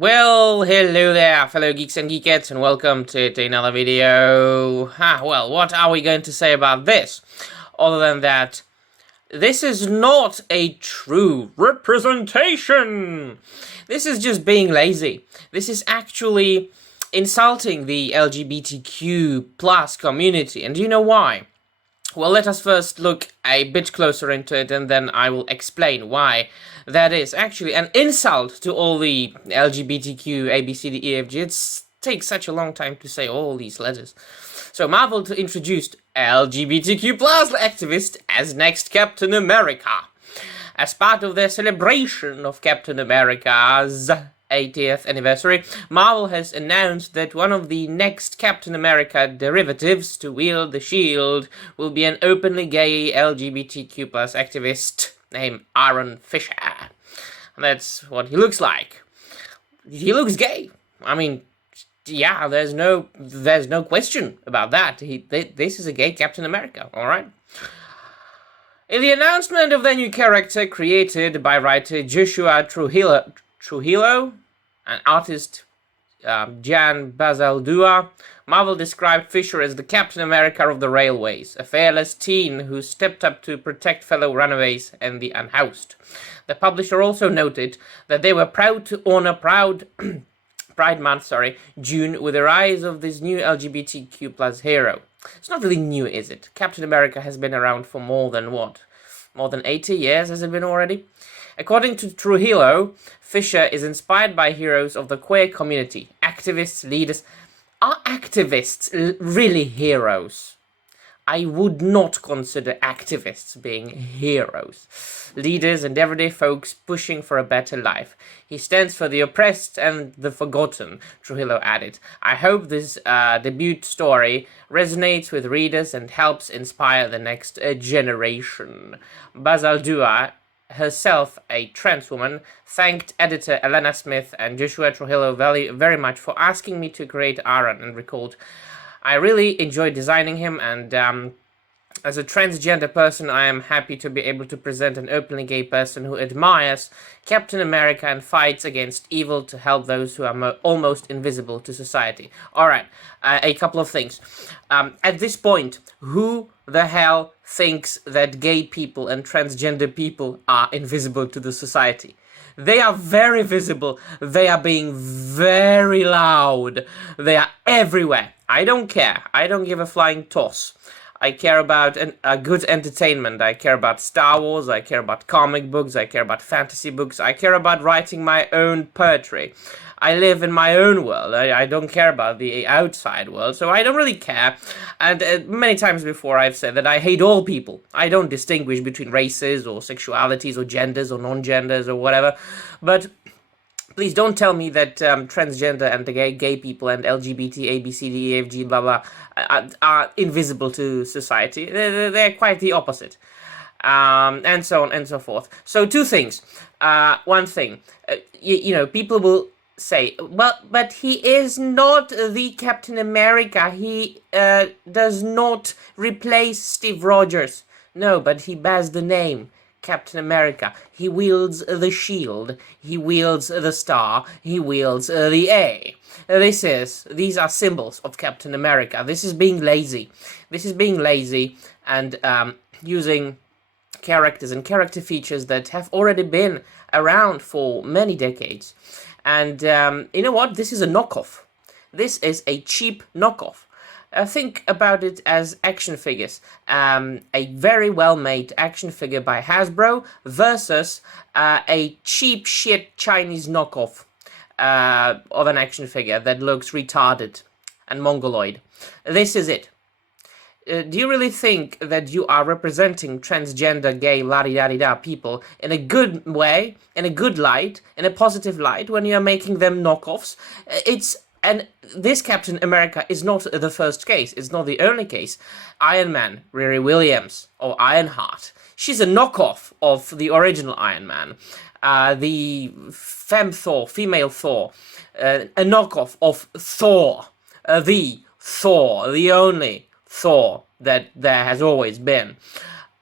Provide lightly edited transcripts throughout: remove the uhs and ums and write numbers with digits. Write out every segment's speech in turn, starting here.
Well, hello there, fellow geeks and geekettes, and welcome to another video. Well, what are we going to say about this? Other than that, this is not a true representation! This is just being lazy. This is actually insulting the LGBTQ plus community, and do you know why? Well, let us first look a bit closer into it, and then I will explain why that is actually an insult to all the LGBTQ, ABCDEFG. It takes such a long time to say all these letters. So Marvel introduced LGBTQ plus activist as next Captain America. As part of their celebration of Captain America's 80th anniversary, Marvel has announced that one of the next Captain America derivatives to wield the shield will be an openly gay LGBTQ plus activist named Aaron Fisher. And that's what he looks like. He looks gay. I mean, yeah, there's no question about that. This is a gay Captain America, alright? In the announcement of the new character created by writer Joshua Trujillo and artist Jan Bazaldua, Marvel described Fisher as the Captain America of the railways, a fearless teen who stepped up to protect fellow runaways and the unhoused. The publisher also noted that they were proud to honor Pride Month, June, with the rise of this new LGBTQ plus hero. It's not really new, is it? Captain America has been around for more than 80 years, has it been already? According to Trujillo, Fisher is inspired by heroes of the queer community, activists, leaders. Are activists really heroes? I would not consider activists being heroes. Leaders and everyday folks pushing for a better life. He stands for the oppressed and the forgotten, Trujillo added. I hope this debut story resonates with readers and helps inspire the next generation. Bazaldua, herself a trans woman, thanked editor Elena Smith and Joshua Trujillo very much for asking me to create Aaron, and recalled, I really enjoyed designing him, and as a transgender person, I am happy to be able to present an openly gay person who admires Captain America and fights against evil to help those who are almost invisible to society. Alright, a couple of things. At this point, who the hell thinks that gay people and transgender people are invisible to the society? They are very visible. They are being very loud. They are everywhere. I don't care. I don't give a flying toss. I care about a good entertainment. I care about Star Wars. I care about comic books. I care about fantasy books. I care about writing my own poetry. I live in my own world. I don't care about the outside world, so I don't really care. And many times before I've said that I hate all people. I don't distinguish between races or sexualities or genders or non-genders or whatever. But please don't tell me that transgender and the gay people and LGBT, ABCD, EFG, blah, blah, are invisible to society. They're quite the opposite. And so on and so forth. So two things. One thing, people will say, well, but he is not the Captain America. He does not replace Steve Rogers. No, but he bears the name Captain America. He wields the shield. He wields the star. He wields the A. These are symbols of Captain America. This is being lazy. This is being lazy and using characters and character features that have already been around for many decades. And you know what? This is a knockoff. This is a cheap knockoff. Think about it as action figures. A very well-made action figure by Hasbro versus a cheap shit Chinese knockoff of an action figure that looks retarded and mongoloid. This is it. Do you really think that you are representing transgender, gay, la-di-da-di-da people in a good way, in a good light, in a positive light, when you are making them knockoffs? And this Captain America is not the first case. It's not the only case. Iron Man, Riri Williams, or Ironheart. She's a knockoff of the original Iron Man. The female Thor, a knockoff of Thor. The Thor, the only Thor that there has always been.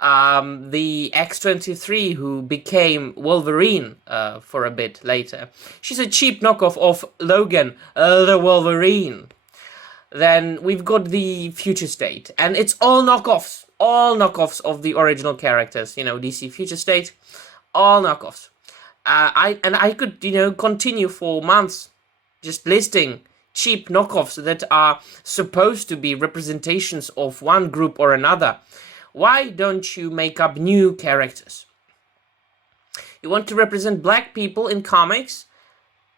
the X-23 who became Wolverine for a bit later. She's a cheap knockoff of Logan, the Wolverine. Then we've got the Future State, and it's all knockoffs of the original characters. You know, DC Future State, all knockoffs. I could, you know, continue for months just listing cheap knockoffs that are supposed to be representations of one group or another. Why don't you make up new characters? You want to represent black people in comics?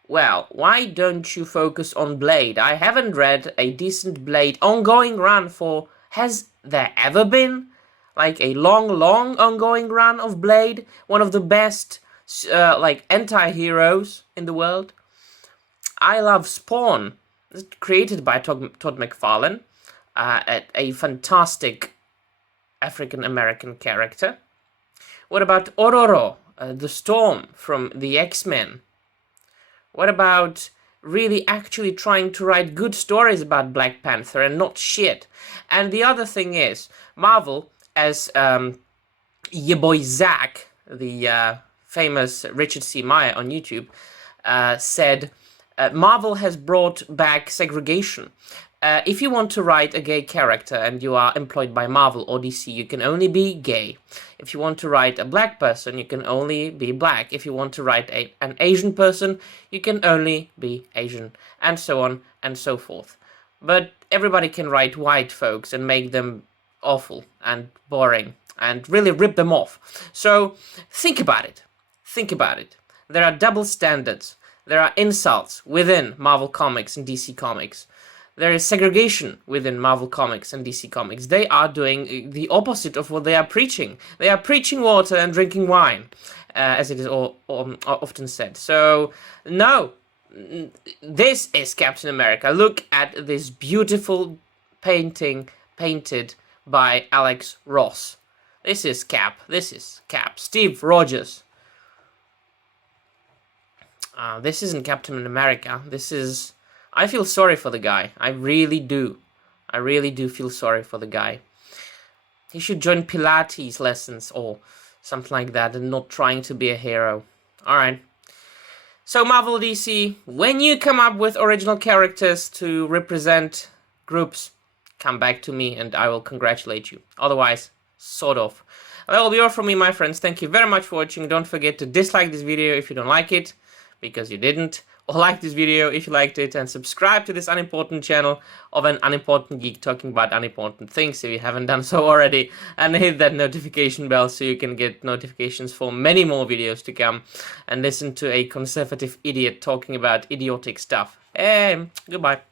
Well, why don't you focus on Blade? I haven't read a decent Blade ongoing run for... Has there ever been? Like a long ongoing run of Blade? One of the best, like, anti-heroes in the world? I love Spawn, created by Todd McFarlane, a fantastic African-American character. What about Ororo, the Storm from the X-Men? What about really actually trying to write good stories about Black Panther and not shit? And the other thing is, Marvel, as your boy Zach, the famous Richard C. Meyer on YouTube, said, Marvel has brought back segregation. If you want to write a gay character and you are employed by Marvel or DC, you can only be gay. If you want to write a black person, you can only be black. If you want to write an Asian person, you can only be Asian, and so on and so forth. But everybody can write white folks and make them awful and boring and really rip them off. So think about it. Think about it. There are double standards. There are insults within Marvel Comics and DC Comics. There is segregation within Marvel Comics and DC Comics. They are doing the opposite of what they are preaching. They are preaching water and drinking wine, as it is often said. So, no, this is Captain America. Look at this beautiful painting painted by Alex Ross. This is Cap. This is Cap. Steve Rogers. This isn't Captain America. This is... I feel sorry for the guy. I really do. I really do feel sorry for the guy. He should join Pilates lessons or something like that and not trying to be a hero. Alright. So Marvel DC, when you come up with original characters to represent groups, come back to me and I will congratulate you. Otherwise, sort of. That will be all from me, my friends. Thank you very much for watching. Don't forget to dislike this video if you don't like it, because you didn't. Or like this video if you liked it, and subscribe to this unimportant channel of an unimportant geek talking about unimportant things if you haven't done so already, and hit that notification bell so you can get notifications for many more videos to come and listen to a conservative idiot talking about idiotic stuff. Goodbye.